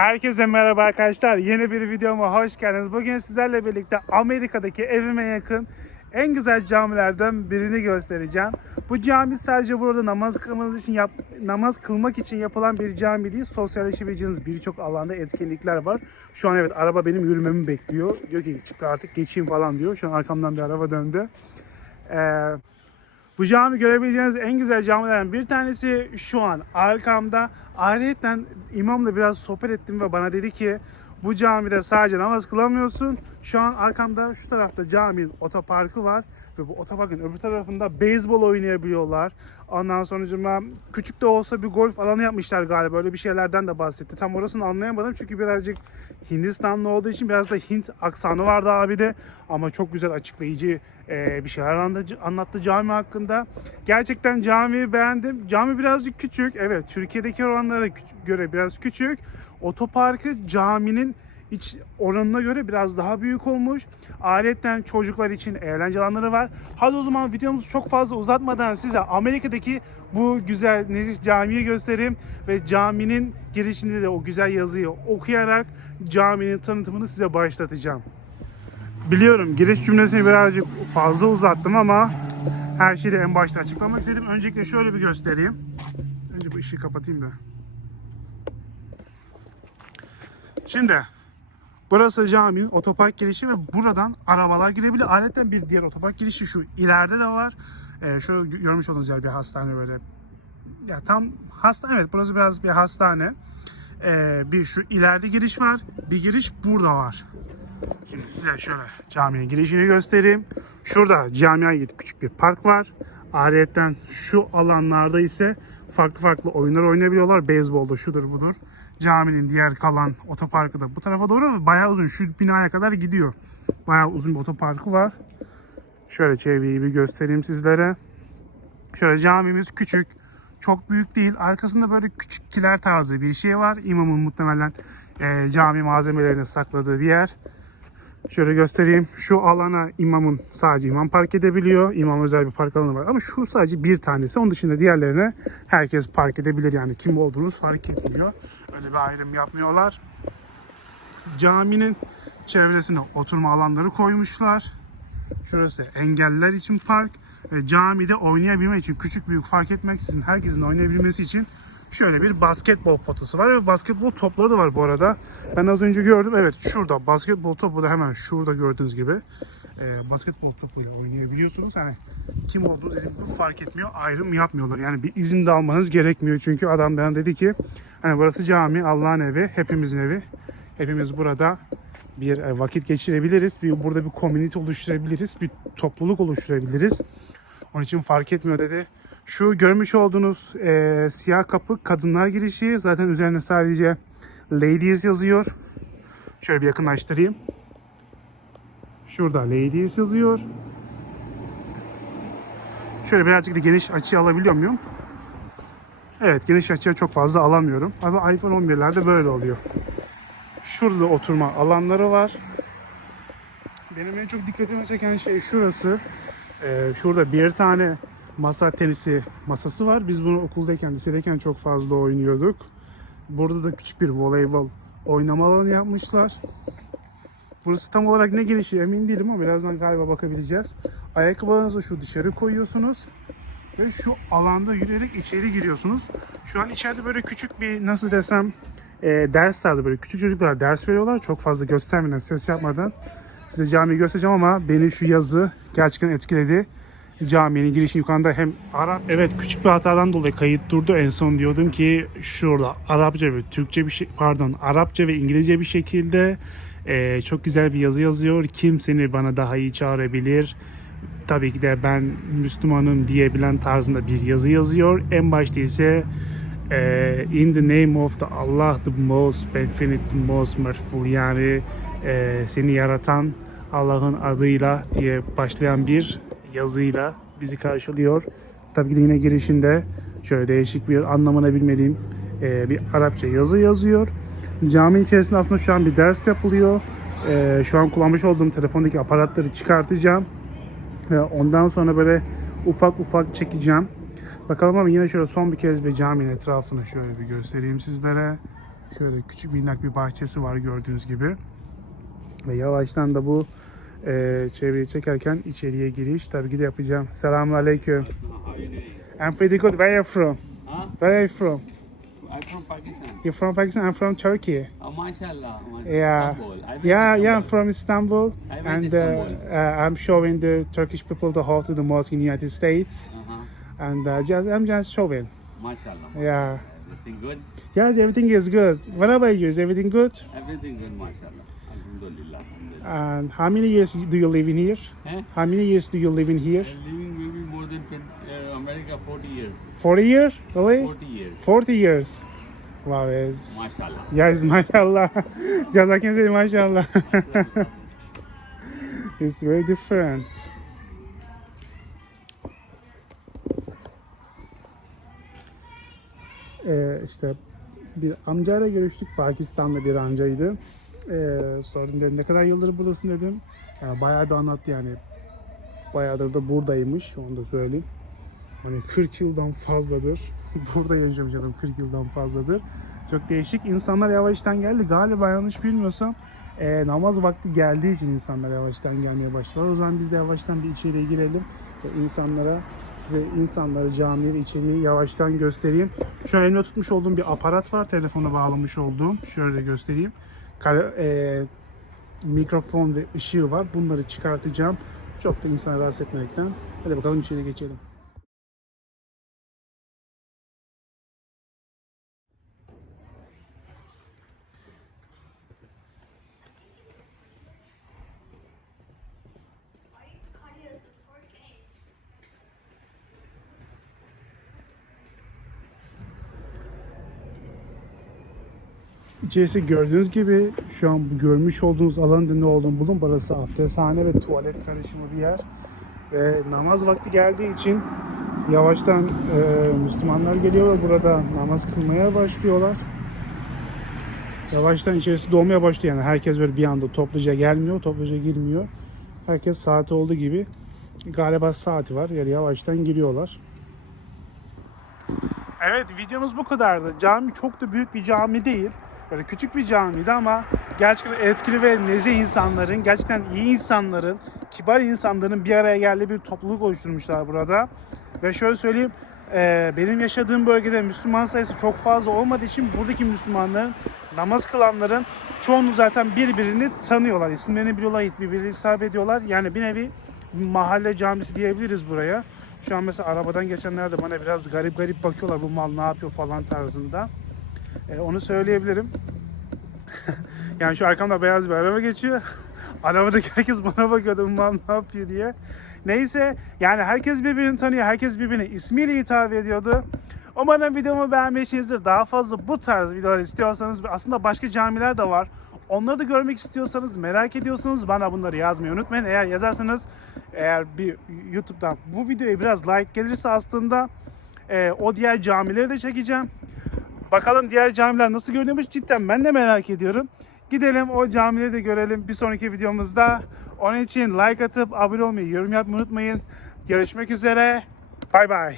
Herkese merhaba arkadaşlar. Yeni bir videoma hoş geldiniz. Bugün sizlerle birlikte Amerika'daki evime yakın en güzel camilerden birini göstereceğim. Bu cami sadece burada namaz kılmanız için yap, namaz kılmak için yapılan bir cami değil. Sosyalleşebileceğiniz birçok alanda etkinlikler var. Şu an evet araba benim yürümemi bekliyor. Diyor ki çık artık geçeyim falan diyor. Şu an arkamdan bir araba döndü. Ee, bu cami görebileceğiniz en güzel camilerden bir tanesi şu an arkamda. Ayrıca imamla biraz sohbet ettim ve bana dedi ki bu camide sadece namaz kılamıyorsun. Şu an arkamda şu tarafta caminin otoparkı var ve bu otoparkın öbür tarafında beyzbol oynayabiliyorlar. Ondan sonra küçük de olsa bir golf alanı yapmışlar galiba. Öyle bir şeylerden de bahsetti. Tam orasını anlayamadım çünkü birazcık Hindistanlı olduğu için biraz da Hint aksanı vardı abi de. Ama çok güzel açıklayıcı e, bir şeyler anlattı, cami hakkında. Gerçekten camiyi beğendim. Cami birazcık küçük. Evet Türkiye'deki oranlara göre biraz küçük. Otoparkı caminin iç oranına göre biraz daha büyük olmuş. Aletten çocuklar için eğlence alanları var. Hadi o zaman videomuzu çok fazla uzatmadan size Amerika'daki bu güzel nezih camiyi göstereyim ve caminin girişinde de o güzel yazıyı okuyarak caminin tanıtımını size başlatacağım. Biliyorum giriş cümlesini birazcık fazla uzattım ama her şeyi de en başta açıklamak istedim. Öncelikle şöyle bir göstereyim. Önce bu ışığı kapatayım da. Şimdi burası caminin otopark girişi ve buradan arabalar girebilir. Ayrıca bir diğer otopark girişi şu ileride de var. Ee, şu gö- görmüş olduğunuz yer bir hastane böyle. Ya tam hastane evet burası biraz bir hastane. Ee, bir şu ileride giriş var. Bir giriş burada var. Şimdi size şöyle caminin girişini göstereyim. Şurada camiye ait küçük bir park var. Ayrıyeten şu alanlarda ise farklı farklı oyunlar oynayabiliyorlar. Beyzbolda şudur budur. Caminin diğer kalan otoparkı da bu tarafa doğru bayağı uzun. Şu binaya kadar gidiyor. Bayağı uzun bir otoparkı var. Şöyle çevreyi bir göstereyim sizlere. Şöyle camimiz küçük. Çok büyük değil. Arkasında böyle küçük kiler tarzı bir şey var. İmamın muhtemelen eee, cami malzemelerini sakladığı bir yer. Şöyle göstereyim. Şu alana imamın sadece imam park edebiliyor. İmam özel bir park alanı var. Ama şu sadece bir tanesi. Onun dışında diğerlerine herkes park edebilir. Yani kim olduğunuz fark etmiyor. Öyle bir ayrım yapmıyorlar. Caminin çevresine oturma alanları koymuşlar. Şurası engelliler için park ve camide oynayabilmek için küçük büyük fark etmeksizin herkesin oynayabilmesi için şöyle bir basketbol potası var ve basketbol topları da var bu arada. Ben az önce gördüm evet şurada basketbol topu da hemen şurada gördüğünüz gibi e, basketbol topuyla oynayabiliyorsunuz. Hani kim olduğunuz dediğim fark etmiyor ayrım yapmıyorlar. Yani bir izin de almanız gerekmiyor çünkü adam bana dedi ki hani burası cami Allah'ın evi hepimizin evi. Hepimiz burada bir e, vakit geçirebiliriz. Bir burada bir community oluşturabiliriz. Bir topluluk oluşturabiliriz. Onun için fark etmiyor dedi. Şu görmüş olduğunuz e, siyah kapı kadınlar girişi. Zaten üzerine sadece ladies yazıyor. Şöyle bir yakınlaştırayım. Şurada ladies yazıyor. Şöyle birazcık da geniş açı alabiliyor muyum? Evet geniş açıya çok fazla alamıyorum. Ama iPhone 11'lerde böyle oluyor. Şurada oturma alanları var. Benim en çok dikkatimi çeken şey şurası. Ee, şurada bir tane masa tenisi masası var. Biz bunu okuldayken, lisedeyken çok fazla oynuyorduk. Burada da küçük bir voleybol oynama alanı yapmışlar. Burası tam olarak ne girişi emin değilim ama birazdan galiba bakabileceğiz. Ayakkabılarınızı şu dışarı koyuyorsunuz. Ve şu alanda yürüyerek içeri giriyorsunuz. Şu an içeride böyle küçük bir nasıl desem e, ders tarzı böyle küçük çocuklar ders veriyorlar. Çok fazla göstermeden, ses yapmadan. Size camiyi göstereceğim ama beni şu yazı gerçekten etkiledi. Caminin girişi yukarıda hem Arap evet küçük bir hatadan dolayı kayıt durdu en son diyordum ki şurada Arapça ve Türkçe bir şey pardon Arapça ve İngilizce bir şekilde e, çok güzel bir yazı yazıyor. Kim seni bana daha iyi çağırabilir? Tabii ki de ben Müslümanım diyebilen tarzında bir yazı yazıyor. En başta ise e, in the name of the Allah the most infinite the most merciful yani e, seni yaratan Allah'ın adıyla diye başlayan bir yazıyla bizi karşılıyor. Tabii ki de yine girişinde şöyle değişik bir anlamına bilmediğim e, bir Arapça yazı yazıyor. Cami içerisinde aslında şu an bir ders yapılıyor. E, şu an kullanmış olduğum telefondaki aparatları çıkartacağım. Ve ondan sonra böyle ufak ufak çekeceğim. Bakalım ama yine şöyle son bir kez bir caminin etrafını şöyle bir göstereyim sizlere. Şöyle küçük minnak bir bahçesi var gördüğünüz gibi. Ve yavaştan da bu e, çevreyi çekerken içeriye giriş tabii ki de yapacağım. Selamun Aleyküm. I'm pretty good. Where are you from? Huh? Where are you from? I'm from Pakistan. You're from Pakistan. I'm from Turkey. Oh, mashallah. mashallah. Yeah. Yeah, yeah. I'm from Istanbul, I went and Istanbul. Uh, uh, I'm showing the Turkish people the how to the mosque in United States, Uh-huh. and uh, just I'm just showing. Mashallah. Yeah. Everything good? Yes, everything is good. What about you? Is everything good? Everything good, mashallah. Alhamdulillah. And how many years do you live in here? Eh? How many years do you live in here? I'm living maybe more than 20, uh, America 40 years. 40 years? Really? 40 years. 40 years. Wow, yes. Mashallah. Yes, mashallah. Just I can say mashallah. it's very different. Ee, işte bir amcayla görüştük. Pakistanlı bir amcaydı. Ee, sordum dedim ne kadar yıldır buradasın dedim. Yani bayağı da anlattı yani. Bayağıdır da buradaymış. Onu da söyleyeyim. Hani 40 yıldan fazladır. Burada yaşamış adam 40 yıldan fazladır. Çok değişik. İnsanlar yavaştan geldi. Galiba yanlış bilmiyorsam e, namaz vakti geldiği için insanlar yavaştan gelmeye başladılar. O zaman biz de yavaştan bir içeriye girelim. Ve insanlara, size insanları camiye içeriği yavaştan göstereyim. Şu an elimde tutmuş olduğum bir aparat var. Telefona bağlamış olduğum. Şöyle göstereyim. E, mikrofon ve ışığı var. Bunları çıkartacağım. Çok da insanı rahatsız etmekten. Hadi bakalım içeri geçelim. İçerisi gördüğünüz gibi şu an görmüş olduğunuz alanın ne olduğunu buldum. Burası abdesthane ve tuvalet karışımı bir yer. Ve namaz vakti geldiği için yavaştan e, Müslümanlar geliyorlar. Burada namaz kılmaya başlıyorlar. Yavaştan içerisi dolmaya başlıyor. Yani herkes böyle bir anda topluca gelmiyor, topluca girmiyor. Herkes saati olduğu gibi galiba saati var. Yani yavaştan giriyorlar. Evet videomuz bu kadardı. Cami çok da büyük bir cami değil. Böyle küçük bir camiydi ama gerçekten etkili ve nezih insanların, gerçekten iyi insanların, kibar insanların bir araya geldiği bir topluluk oluşturmuşlar burada. Ve şöyle söyleyeyim, e, benim yaşadığım bölgede Müslüman sayısı çok fazla olmadığı için buradaki Müslümanların, namaz kılanların çoğunu zaten birbirini tanıyorlar. İsimlerini biliyorlar, birbirine hitap ediyorlar. Yani bir nevi mahalle camisi diyebiliriz buraya. Şu an mesela arabadan geçenler de bana biraz garip garip bakıyorlar bu mal ne yapıyor falan tarzında. E, onu söyleyebilirim. yani şu arkamda beyaz bir araba geçiyor. Arabadaki herkes bana bakıyordu mal ne yapıyor diye. Neyse yani herkes birbirini tanıyor. Herkes birbirine ismiyle hitap ediyordu. Umarım videomu beğenmişsinizdir. Daha fazla bu tarz videolar istiyorsanız aslında başka camiler de var. Onları da görmek istiyorsanız, merak ediyorsanız bana bunları yazmayı unutmayın. Eğer yazarsanız, eğer bir YouTube'dan bu videoya biraz like gelirse aslında e, o diğer camileri de çekeceğim. Bakalım diğer camiler nasıl görünüyormuş cidden ben de merak ediyorum. Gidelim o camileri de görelim bir sonraki videomuzda. Onun için like atıp abone olmayı, yorum yapmayı unutmayın. Görüşmek üzere. Bay bay.